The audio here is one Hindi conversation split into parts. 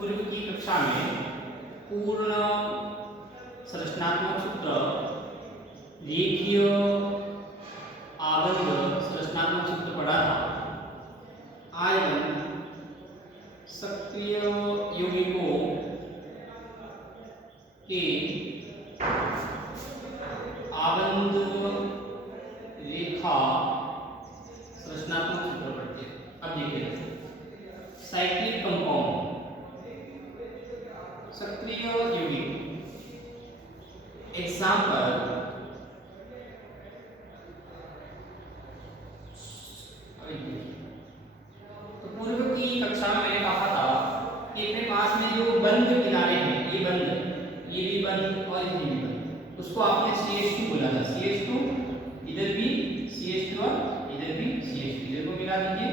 पूर्व की कक्षा में पूर्ण संरचनात्मक सूत्र, रेखीय आबंध संरचनात्मक सूत्र पढ़ा था। आज हम सक्रिय यौगिकों के आबंध रेखा संरचनात्मक सूत्र पढ़ते हैं। अब देखिए, साइक्लिक कंपाउंड, सक्रिय यौगिक। एग्जाम्पल, तो पूर्व की कक्षा में मैंने कहा था कि अपने पास में जो बंद किनारे हैं, ये बंद, ये भी बंद और ये भी बंद, उसको आपने CH2 बोला था। CH2, इधर भी CH2 और इधर भी CH2, इधर को मिला दीजिए,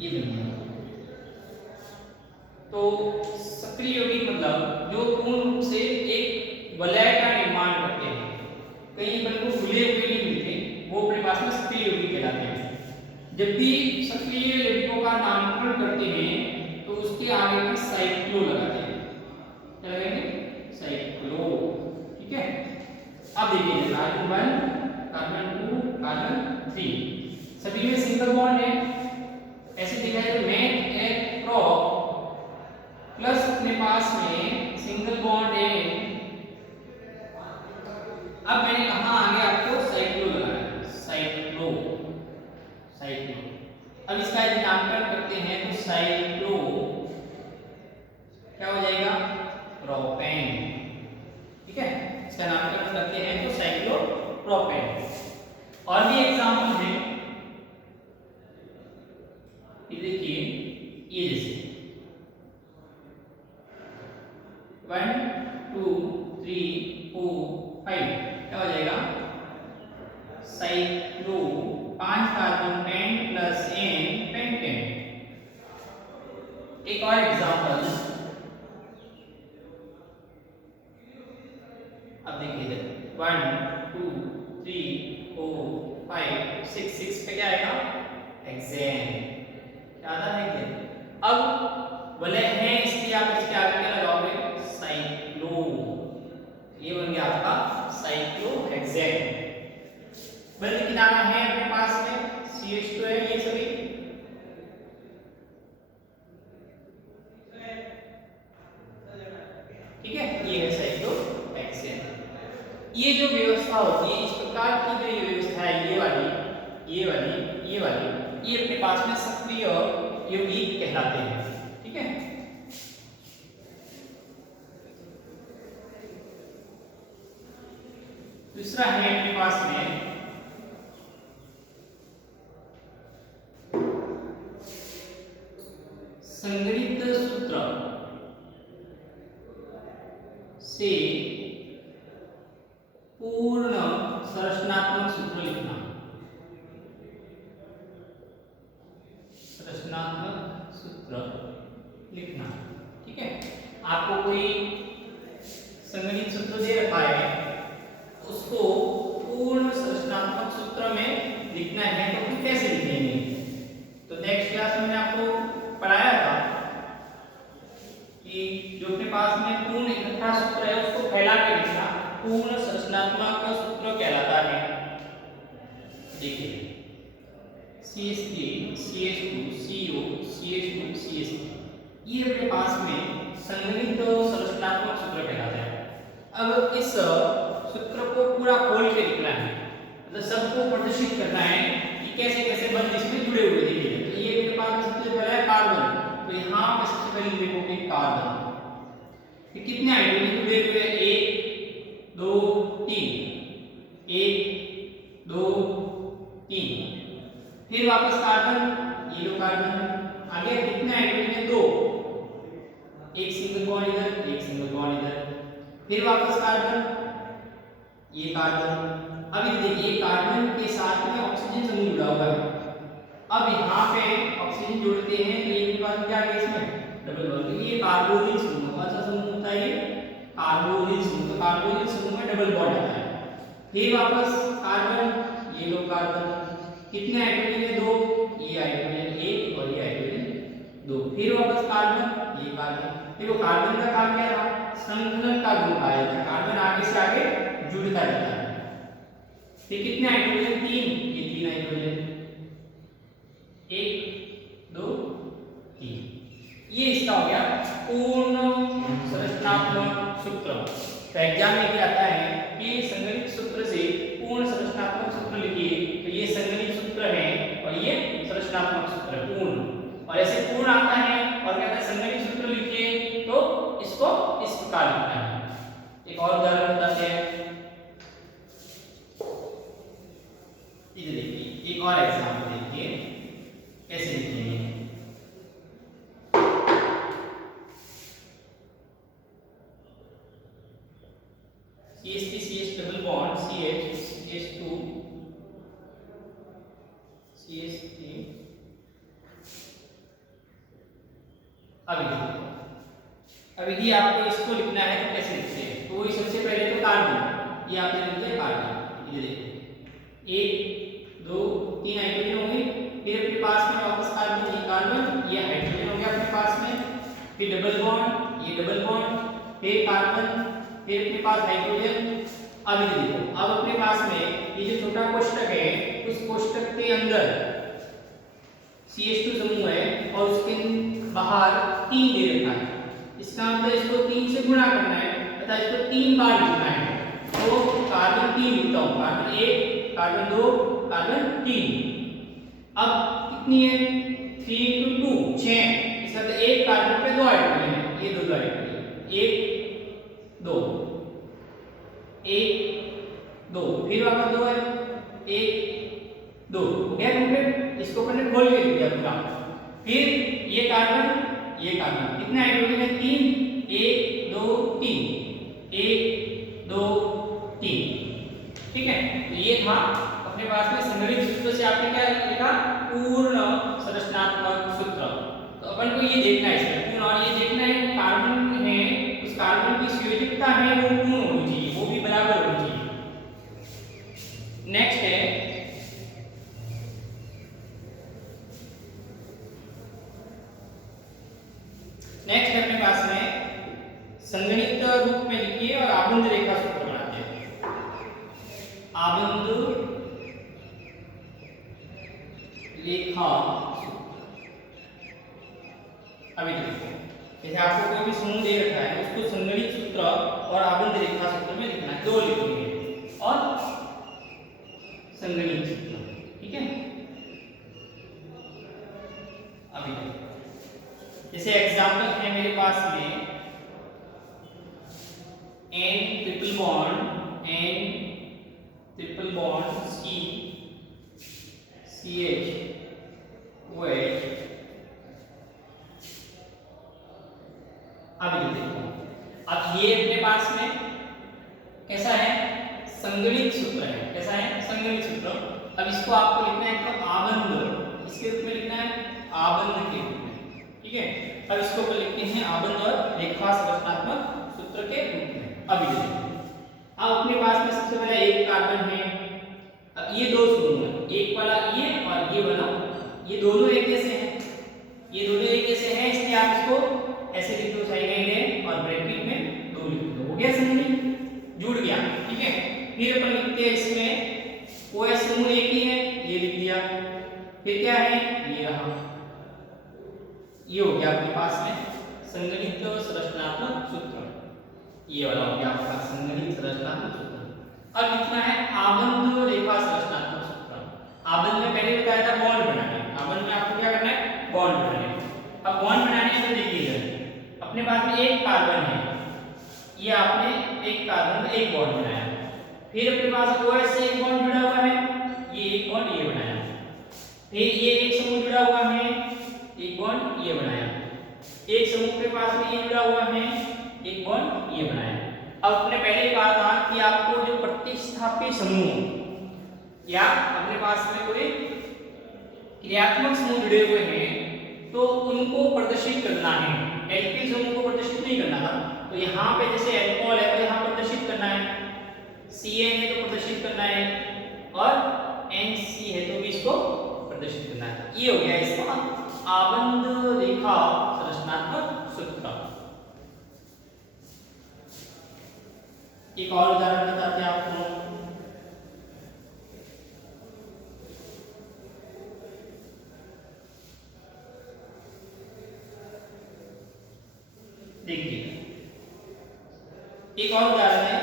ये बन गया। तो सक्रिय यौगिक मतलब जो पूर्ण रूप से एक वलय का निर्माण करते हैं, कई बल को खुले हुए नहीं मिलते, वो अपने पास में सक्रिय यौगिक कहलाते हैं। जब भी सक्रिय यौगिकों का नामकरण करते हैं तो उसके आगे में साइक्लो लगाते हैं। क्या लगाएंगे? साइक्लो। ठीक है। अब देखिए, कार्बन 1, कार्बन 2, कार्बन 3, सभी में सिंगल बॉन्ड है। ऐसे देखा जाए तो मेथ एक प्रोप प्लस अपने पास में सिंगल बॉन्ड है। अब मैंने कहा आगे आपको साइक्लो लगाना है, साइक्लो, साइक्लो। अब इसका यदि नामकरण करते हैं तो साइक्लो क्या हो जाएगा? प्रोपेन। ठीक है, इसका नामकरण करते हैं तो साइक्लो प्रोपेन। और भी एग्जांपल है, ये देखिए, ये जैसे 1 2 3 4 5 क्या हो जाएगा? Cyclo 5 carbon pent plus n pentane. एक और एग्जांपल, अब देखिए इधर 1 2 3 4 5 6 पे क्या आएगा? हेक्सेन। क्या आता है? हेक्सेन। अब वलय है इसलिए आप इसके आगे क्या लगाओगे? साइक्लो। ये बन गया आपका साइक्लोहेक्सेन। बंद किनारा है अपने पास में, CH2 है, ये सभी ठीक है। ये है साइक्लोहेक्सेन। ये जो व्यवस्था होती है, इस प्रकार की जो ये व्यवस्था है, ये वाली, ये वाली, ये वाली, ये अपने पास में सक्रिय यौगिक कहलाते हैं। ठीक है। दूसरा है अपने पास में संगणित सूत्र से पूर्ण संरचनात्मक सूत्र लिखना। संरचनात्मक सूत्र लिखना। ठीक है। आपको कोई संगणित सूत्र दे रखा है, उसको पूर्ण संरचनात्मक सूत्र में लिखना है, तो फिर कैसे लिखेंगे? तो नेक्स्ट क्लास में मैंने आपको पढ़ाया था कि जो अपने पास में पूर्ण इकट्ठा सूत्र है उसको फैला के लिखना पूर्ण संरचनात्मक सूत्र कहलाता है। देखिए, CH3 CH2 CO CH2 CH3, ये अपने पास में संगणित संरचनात्मक सूत्र कहलाता है। अब इस सूत्र को पूरा खोल के लिखना है, मतलब सबको प्रदर्शित करना है कि कैसे कैसे बंध इसमें जुड़े हुए दिखेंगे। तो ये मेरे पास सबसे पहला है कार्बन, तो यहाँ पे सबसे पहले लिखोगे कार्बन। ये कितने हाइड्रोजन जुड़े हुए हैं? 1 2 3, 1 2 3, फिर वापस कार्बन, ये लो कार्बन, आगे कितने हाइड्रोजन है? 2, एक सिंगल बॉन्ड इधर, एक सिंगल बॉन्ड इधर, फिर वापस कार्बन, ये कार्बन। अब ये देखिए, कार्बन के साथ में ऑक्सीजन समूह जुड़ा हुआ है। अब यहाँ पे ऑक्सीजन जोड़ते हैं तो ये के पास क्या है? इसमें डबल बॉन्ड। ये कार्बोनिल समूह, कौन सा समूह होता है? ये कार्बोनिल समूह। तो कार्बोनिल समूह में डबल बॉन्ड आता है। फिर वापस कार्बन, ये लो कार्बन, कितने हाइड्रोजन है? 2, ये हाइड्रोजन 1 और ये हाइड्रोजन 2, फिर वापस कार्बन, देखो कार्बन का काम क्या था, संघनन का गुण पाया जाता है, कार्बन आगे से आगे जुड़ता रहता है। ये कितने हाइड्रोजन, 3, ये 3 हाइड्रोजन, 1 2 3, ये इसका हो गया पूर्ण संरचनात्मक सूत्र। तो एग्जाम में क्या आता है कि संगणित सूत्र से पूर्ण संरचनात्मक सूत्र लिखिए, तो ये संगणित सूत्र है और ये संरचनात्मक सूत्र है पूर्ण, और ऐसे पूर्ण आता है और कहता है संगणित सूत्र लिखिए, तो इसको इस प्रकार लिखना है। एक और उदाहरण बताते हैं, इधर देखिए एक और एग्जाम्पल देखिए कैसे लिखेंगे। CH3CH double bond CH CH2 CH3। अभी आपको इसको लिखना है तो कैसे लिखते हैं, तो सबसे पहले तो कार्बन, ये आपने लिख दिया कार्बन, ये देखो 1 2 3 हाइड्रोजन हो गई, फिर अपने पास में वापस कार्बन, ये कार्बन, ये हाइड्रोजन हो गया अपने पास में, फिर डबल बॉन्ड, ये डबल बॉन्ड, फिर कार्बन, फिर अपने पास हाइड्रोजन। अब ये देखो, अब अपने पास में ये जो छोटा कोष्ठक है, उस कोष्ठक के अंदर CH2 समूह है और उसके बाहर 3 दे रखा है, इसका मतलब इसको 3 से गुणा करना है तथा इसको 3 बार लिखना है। तो कार्बन 3 लिखता हूं, कार्बन 1 कार्बन 2 कार्बन 3। अब कितनी है, 3 × 2 6, इसका मतलब एक कार्बन पे 2 हाइड्रोजन है, ये 2 हाइड्रोजन, 1 2 1 2, फिर वापस 2 है, 1 2 हो गया कंप्लीट। इसको अपन ने खोल के लिख दिया पूरा। फिर ये कार्बन कितने हाइड्रोजन है, 3, 1 2 3, 1 2 3, ठीक है। तो ये था अपने पास में संगणित सूत्र से आपने क्या लिखा, पूर्ण संरचनात्मक सूत्र। तो अपन को ये देखना है इसमें पूर्ण, और ये देखना है कार्बन है, उस कार्बन की संयोजकता है वो पूर्ण होनी चाहिए, वो भी बराबर होनी चाहिए। नेक्स्ट है अपने पास में संगणित रूप में लिखिए और आबंध रेखा सूत्र बनाते हैं। आबंध रेखा सूत्र, अभी देखो जैसे आपको कोई भी समूह दे रखा है उसको संगणित सूत्र और आबंध रेखा सूत्र में लिखना है, 2 लिखेंगे और संगणित सूत्र, ठीक है। अभी देखो जैसे एग्जांपल है मेरे पास में N triple bond C CH OH। अभी देखो, अब ये अपने पास में कैसा है, संगणित सूत्र है, कैसा है, संगणित सूत्र। अब इसको आपको लिखना है तो आबंध, इसके रूप में लिखना है आबंध के रूप में, ठीक है। अब इसको अपन लिखते हैं आबंध और रेखा संरचनात्मक सूत्र के रूप में। अभी देखो, अब अपने पास में सबसे पहले एक कार्बन है, अब ये 2 समूह है, एक वाला ये और ये वाला, ये दोनों एक जैसे हैं, ये दोनों एक जैसे हैं, इसलिए आप इसको ऐसे लिख दो साइड में और ब्रैकेट में 2 लिख दो, हो गया समूह, जुड़ गया, ठीक है। फिर अपन लिखते हैं इसमें OH समूह एक ही है, ये लिख दिया, फिर क्या है, ये रहा, ये हो गया आपके पास में संगणित संरचनात्मक सूत्र, ये वाला हो गया आपका संगणित संरचनात्मक सूत्र। अब लिखना है आबंध रेखा संरचनात्मक सूत्र। आबंध में पहले बताया था बॉन्ड बनाने, आबंध में आपको क्या करना है, बॉन्ड बनाने। अब बॉन्ड बनाने से देखिए अपने पास में एक कार्बन है, ये आपने एक कार्बन में एक बॉन्ड बनाया, फिर अपने पास OH से एक बॉन्ड जुड़ा हुआ है, ये एक बॉन्ड ये बनाया, फिर ये एक समूह जुड़ा हुआ है, एक बॉन्ड ये बनाया, एक समूह के पास में ये जुड़ा हुआ है, एक बॉन्ड ये बनाया। अब अपने पहले कहा था कि आपको जो प्रतिस्थापी समूह या अपने पास में कोई क्रियात्मक समूह जुड़े हुए हैं तो उनको प्रदर्शित करना है, एल्किल समूह को प्रदर्शित नहीं करना था। तो यहाँ पे जैसे अल्कोहल है तो यहाँ प्रदर्शित करना है, CN है तो प्रदर्शित करना है, और NC है तो भी इसको प्रदर्शित करना है। ये हो गया इसका आबंध रेखा संरचनात्मक सूत्र। एक और उदाहरण बताते हैं आपको। देखिए एक और उदाहरण है।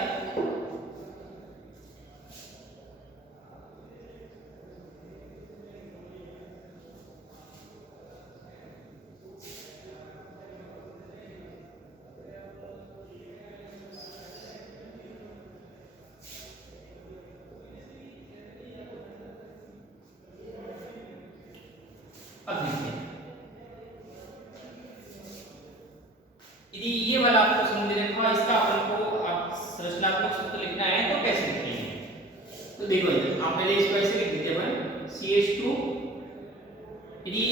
अब देखिए यदि ये वाला आपको समझ रखा है, इसका अपन को आप संरचनात्मक सूत्र लिखना है तो कैसे लिखेंगे। तो देखो इधर आप पहले इसको ऐसे लिख देते हैं CH2। यदि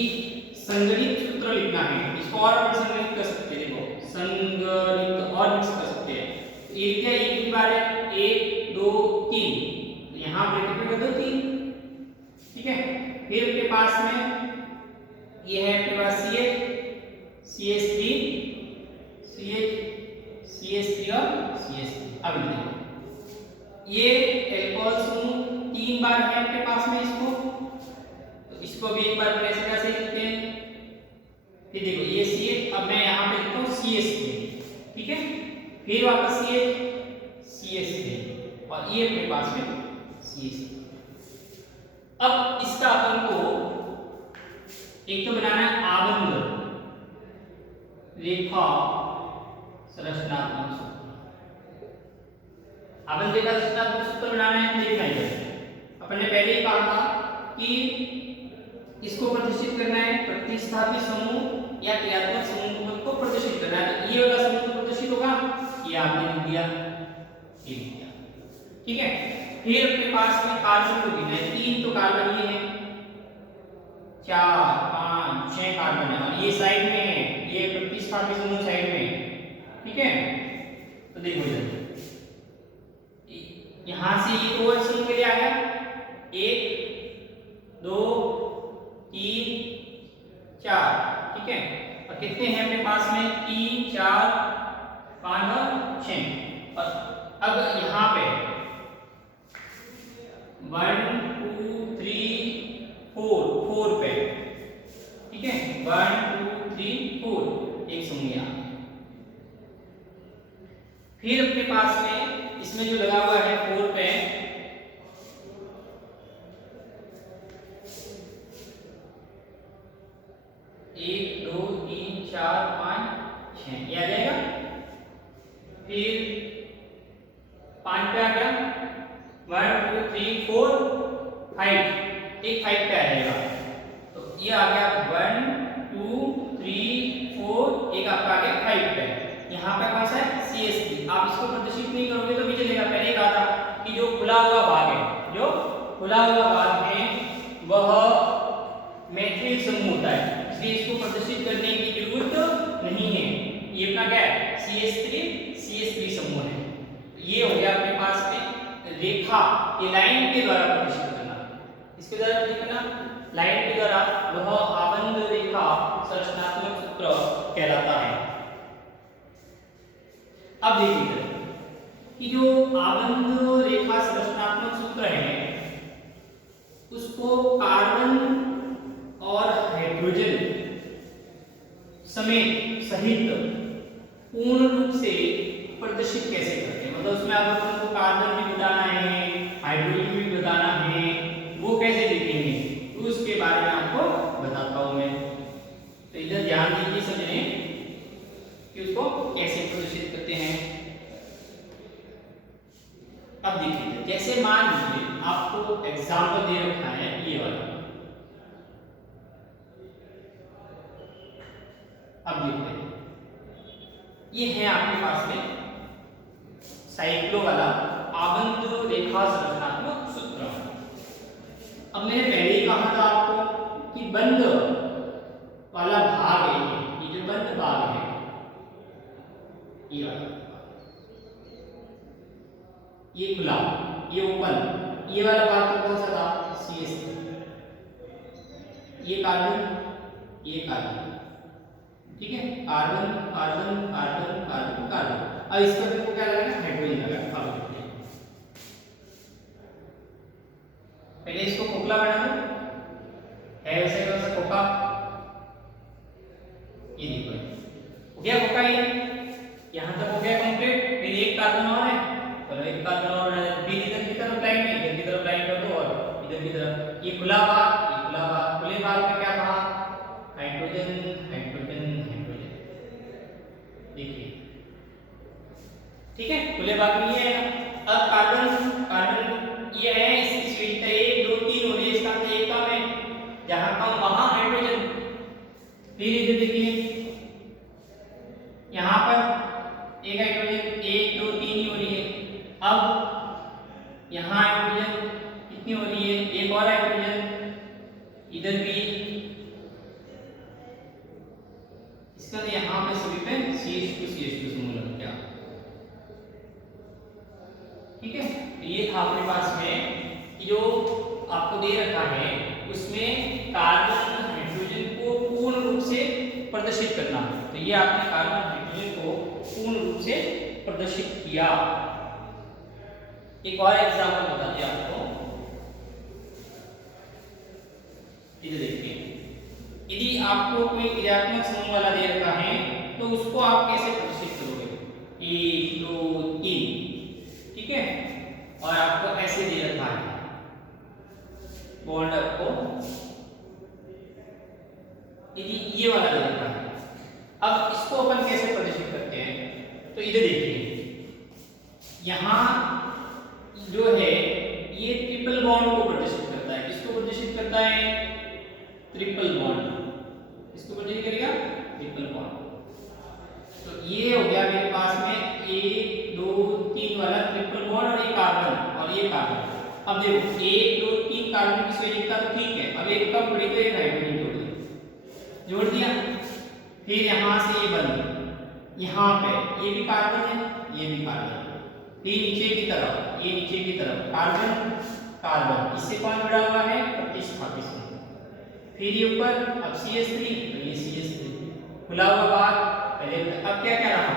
संगणित सूत्र लिखना है, इसको और अपन संगणित कर सकते हैं। देखो संगणित और मिक्स कर सकते हैं। ये क्या एक ही बार है 1 2 3, तो यहाँ ब्रैकेट में बदल 3, ठीक है। फिर आपके पास में ये है आपके पास CH3 CH3 और CH3। अब देखो ये एल्कोहल समूह 3 बार है आपके पास में, तो इसको भी एक बार ऐसे कैसे लिखते हैं। फिर देखो ये CH, अब मैं यहाँ पे लिखता हूँ CH3, ठीक है। फिर वापस CH3 और ये अपने पास में CH3। अब इसका अपन को एक तो बनाना है आबंध रेखा संरचनात्मक सूत्र। आबंध रेखा संरचनात्मक सूत्र बनाना है, देखना है। अपन ने पहले ही कहा था कि इसको प्रतिष्ठित करना है, प्रतिस्थापित समूह या क्रियात्मक समूह को प्रतिष्ठित करना है। तो ये वाला समूह प्रतिष्ठित होगा, ये आपने लिख दिया, ठीक है। फिर अपने पास में कार्बन को गिना है, 3 तो कार्बन ये है, 4 5 6 कार्बन है और ये साइड में है, ये प्रतिस्थापित समूह साइड में है, ठीक है। तो देखो इधर यहां से ये दो समूह के लिए आ गया, 1 2 3 4, ठीक है। और कितने हैं अपने पास में 3 4 5 और 6। और अब यहाँ पे 1 2 3 4 पे, ठीक है। 1 2 3 4 एक समूह यहाँ। फिर अपने पास में इसमें जो लगा हुआ है 4 पे, एक 2 3 4 5 6 ये आ जाएगा। फिर 5 पे आ गया, 1 2 3 4 5, एक 5 पे आ जाएगा। तो ये आ गया 1 2 3 4, एक आपका आ गया 5 पे। यहाँ पे कौन सा है CH3। आप इसको प्रदर्शित नहीं करोगे तो भी चलेगा। पहले कहा था कि जो खुला हुआ भाग है, जो खुला हुआ भाग है वह मैथिल समूह होता है, इसलिए इसको प्रदर्शित करने की जरूरत नहीं है। ये अपना क्या है CH3 समूह है। ये हो गया अपने पास में रेखा, ये लाइन के द्वारा प्रदर्शित करना, इसके द्वारा लिखना लाइन के द्वारा, वह आबंध रेखा संरचनात्मक सूत्र कहलाता है। अब देखिए कि जो आबंध रेखा संरचनात्मक सूत्र है उसको कार्बन और हाइड्रोजन सहित पूर्ण रूप से प्रदर्शित कैसे करते हैं। मतलब उसमें अगर आपको कार्बन भी बताना है, हाइड्रोजन भी बताना है, वो कैसे लिखेंगे तो उसके बारे में आपको बताता हूं मैं। तो इधर ध्यान दीजिए समझने कि उसको कैसे प्रदर्शित करते हैं। अब देखिए जैसे मान लीजिए आपको एग्जाम्पल दे रखा है ये वाला। अब देखते हैं ये है आपके पास में साइक्लो वाला आबंध रेखा संरचनात्मक सूत्र। अब मैंने पहले ही कहा था आपको कि बंद वाला भाग है, ये जो बंद भाग है ये वाला, ये खुला, ये ओपन, ये वाला भाग तो कौन सा था CH3। ये कार्बन ठीक है, carbon carbon carbon carbon carbon. अब इस पर देखो क्या लगाना, हाइड्रोजन लगाना। अब देखिए पहले इसको खोखला बना दो, है वैसे वैसा खोखा, ये देखो हो गया खोखा। ये यहाँ तक हो गया कंप्लीट। फिर एक कार्बन और है, चलो एक कार्बन और बना दो। फिर इधर की तरफ लाइन है, इधर की तरफ लाइन कर दो और इधर की तरफ ये खुला भाग, ये खुला भाग। खुले भाग में क्या कहा, हाइड्रोजन हाइड्रोजन हाइड्रोजन। देखिए ठीक है, खुले भाग में ये है ना। अब कार्बन कार्बन ये है, इसकी विशेषता 1 2 3 हो रही है, इसका मतलब एक कम है, जहां कम वहां हाइड्रोजन। फिर इधर देखिए यहाँ पर एक हाइड्रोजन 1 2 3 ही हो रही है। अब यहाँ हाइड्रोजन कितनी हो रही है, एक और हाइड्रोजन इधर भी। इसका तो यहाँ पे सभी पे CH2 समूह लग गया। ठीक है, ये था अपने पास में जो आपको दे रखा है, उसमें कार्बन हाइड्रोजन को पूर्ण रूप से प्रदर्शित करना। तो ये आपने कार्बन हाइड्रोजन को पूर्ण रूप से प्रदर्शित किया। एक और एग्जांपल बताते हैं आपको, इधर देखिए, यदि आपको कोई क्रियात्मक समूह वाला दे रखा है तो उसको आप कैसे प्रदर्शित करोगे, 1 2 3, ठीक है। और आपको ऐसे दे रखा है बॉन्ड, आपको यदि ये वाला दे रखा है, अब इसको अपन कैसे प्रदर्शित करते हैं, तो इधर देखिए यहाँ जो है ये ट्रिपल बॉन्ड को प्रदर्शित करता है। किसको प्रदर्शित करता है, ट्रिपल बॉन्ड। किसको प्रदर्शित करेगा, ट्रिपल बॉन्ड। तो ये हो गया मेरे पास में 1 2 3 वाला ट्रिपल बॉन्ड और ये कार्बन और ये कार्बन। अब देखो 1 2 3 कार्बन की संयोजकता तो ठीक है, अब एक कम पड़ी तो एक हाइड्रोजन जोड़ दिया। फिर यहाँ से ये बंद, यहाँ पे ये भी कार्बन है, ये भी कार्बन। फिर नीचे की तरफ, ये नीचे की तरफ कार्बन कार्बन, इससे कौन जुड़ा हुआ है, प्रतिस्थापित समूह। फिर ये ऊपर अब CH3, तो ये CH3 खुला हुआ भाग पहले। अब क्या क्या रहा,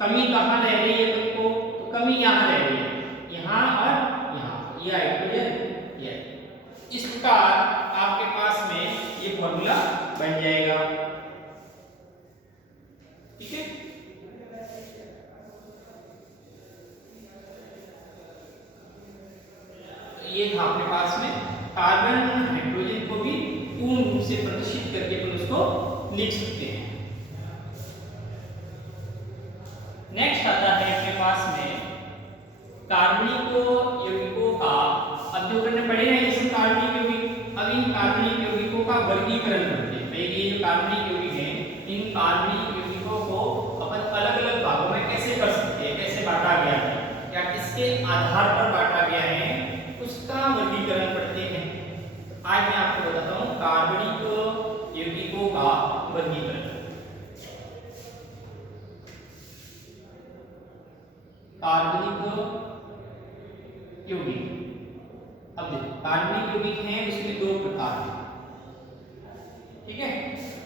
कमी कहाँ रह रही है तुमको, तो कमी यहाँ रह रही है, यहाँ और यहाँ, ये हाइड्रोजन ये। इस प्रकार आपके पास में ये फॉर्मूला बन जाएगा। ठीक है, ये था अपने पास में कार्बन हाइड्रोजन को भी पूर्ण रूप से प्रदर्शित करके अपन उसको लिख सकते हैं। नेक्स्ट आता है अपने पास में कार्बनिक यौगिकों का, अब जो करने पड़ेगा इस कार्बनिक यौगिक। अब इन कार्बनिक यौगिकों का वर्गीकरण करते हैं। भाई ये जो कार्बनिक यौगिक हैं, इन कार्बनिक यौगिकों को अपन अलग अलग भागों में कैसे कर सकते हैं, कैसे बांटा गया है या किसके आधार पर बांटा गया है, उसका वर्गीकरण करते हैं। आज मैं आपको बताता हूँ कार्बनिक यौगिकों का वर्गीकरण। कार्बनिक यौगिक, अब देखो कार्बनिक यौगिक हैं उसमें 2 प्रकार हैं। ठीक है,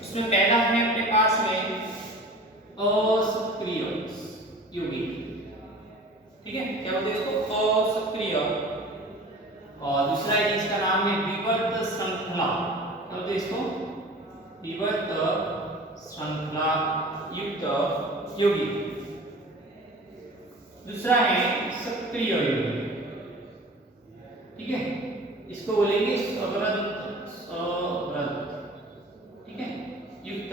उसमें पहला है अपने पास में असक्रिय यौगिक। ठीक है, क्या बोलते हैं इसको, असक्रिय। और दूसरा है जिसका नाम है विवर्त श्रृंखला, क्या बोलते हैं इसको, विवर्त श्रृंखला युक्त यौगिक। दूसरा है सक्रिय यौगिक। ठीक है, इसको बोलेंगे सवृत ठीक है युक्त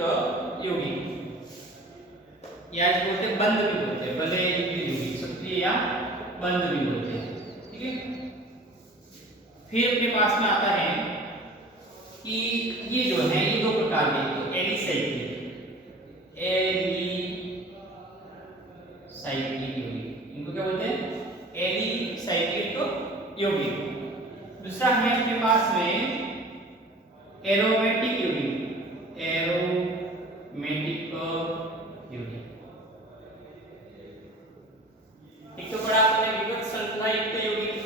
यौगिक, या इसको बोलते हैं बंद भी बोलते हैं, भले यौगिक सक्रिय या बंद भी बोलते हैं। ठीक है, फिर अपने पास में आता है कि ये जो है ये 2 प्रकार के, तो एलिसाइक्लिक यौगिक, इनको क्या बोलते हैं, एलिसाइक्लिक यौगिक। दूसरा है अपने पास में एरोमेटिक यौगिक, एरोमेटिक यौगिक। एक तो पढ़ा आपने विवर्त श्रृंखला युक्त यौगिक,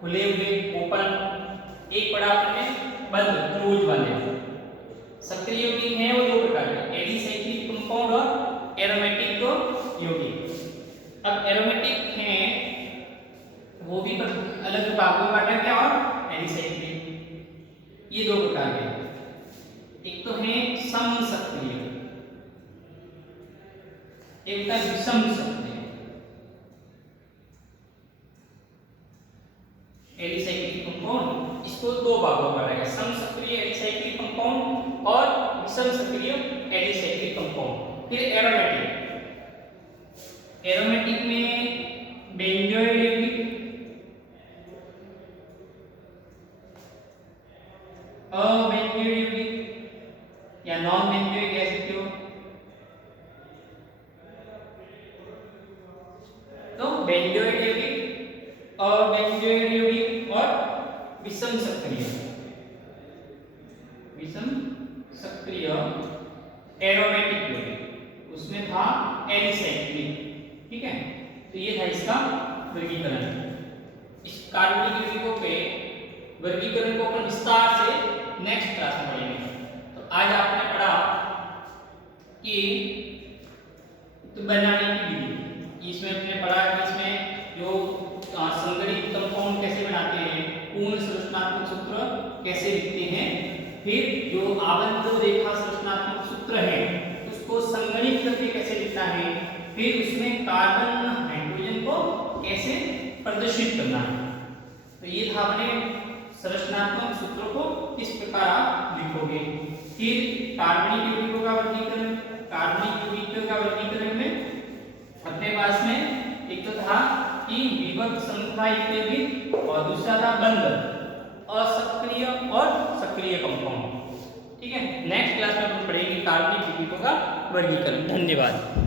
खुले हुए ओपन, एक पढ़ा आपने बंद क्लोज वाले। सक्रिय यौगिक हैं वो 2 प्रकार के, एडिसाइक्लिक कंपाउंड और एरोमेटिक यौगिक। अब एरोमेटिक हैं वो भी अलग भागों में बांटा गया और एडिसाइक्लिक, ये दो प्रकार के, एक तो है समसक्रिय, एक है विषम सक्रिय। एडिसाइक्लिक कंपाउंड इसको दो भागों में बांटा गया, समसक्रिय एडिसाइक्लिक कंपाउंड और विषम सक्रिय एडिसाइक्लिक कंपाउंड। फिर एरोमेटिक, एरोमेटिक में बेंजोइड यौगिक, अबेंजोइड यौगिक या नॉन बेंजोइड कह सकते हो। तो बेंजोइड यौगिक, अबेंजोइड यौगिक और विषम सक्रिय, विषम सक्रिय एरोमेटिक यौगिक, उसमें था एडिसाइक्लिक। ठीक है, तो ये था इसका वर्गीकरण। इस कार्बनिक यौगिकों के वर्गीकरण को अपन विस्तार से नेक्स्ट क्लास में पढ़ेंगे। तो आज आपने पढ़ा कि तो बनाने की विधि, इसमें हमने पढ़ा कि इसमें जो संगठित कंपाउंड कैसे बनाते हैं, पूर्ण संरचनात्मक सूत्र कैसे लिखते हैं, फिर जो आबंध रेखा संरचनात्मक सूत्र है उसको संगठित करके कैसे लिखना है, फिर उसमें कार्बन हाइड्रोजन को कैसे प्रदर्शित करना है। तो ये था अपने संरचनात्मक सूत्रों को किस प्रकार आप लिखोगे। फिर कार्बनिक यौगिकों का वर्गीकरण, कार्बनिक यौगिकों का वर्गीकरण में अपने पास में एक तो था कि विभक्त समस्थायिक यौगिक और दूसरा था बंध असक्रिय और सक्रिय कंपाउंड। ठीक है, नेक्स्ट क्लास में हम पढ़ेंगे कार्बनिक यौगिकों का वर्गीकरण। धन्यवाद।